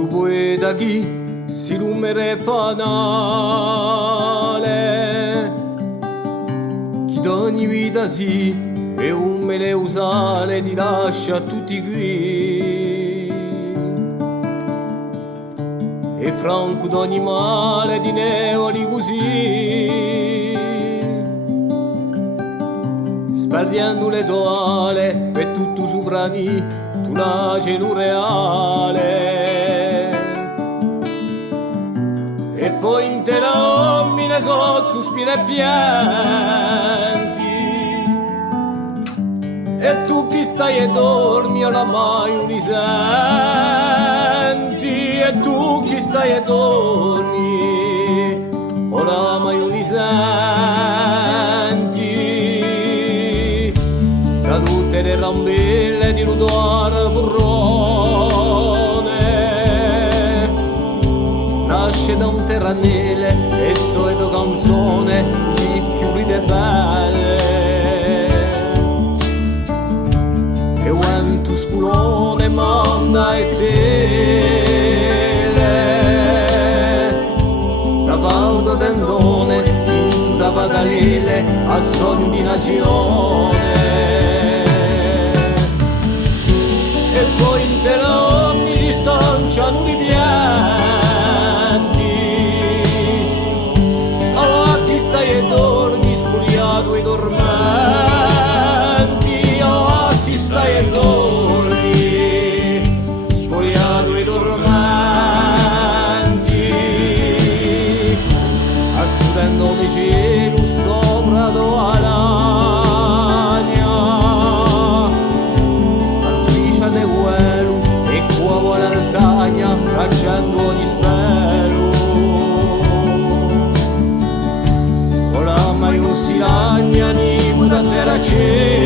lo poeta chi si lumere fanale, chi d'ogni vita si e un mele usale ti lascia tutti qui, e franco d'ogni male di nevoli così, sperdiendo le toale e tutto soprani tu la cielo reale, e poi in te l'omine so sospira e pianti, e tu chi stai e dormi oramai non li senti, e tu chi stai e dormi oramai non li senti, da tutte le rambelle di Ludoar burrone nasce da un terranele e soedo canzone si fiori de belle, e quanto spulone manda e stelle da vaudo tendone in da vadalele a sogno di nazione, e poi in te l'omni si stanciano di pianti, allora chi stai e dormi spugliato e dormenti, allora chi stai e dormi spugliato e dormenti, a studendo di cielo sopra tua lagna, a striscia de vuelo e qua vuole altagna cacciando ogni spero, oramai non si lagna ni una terra c'è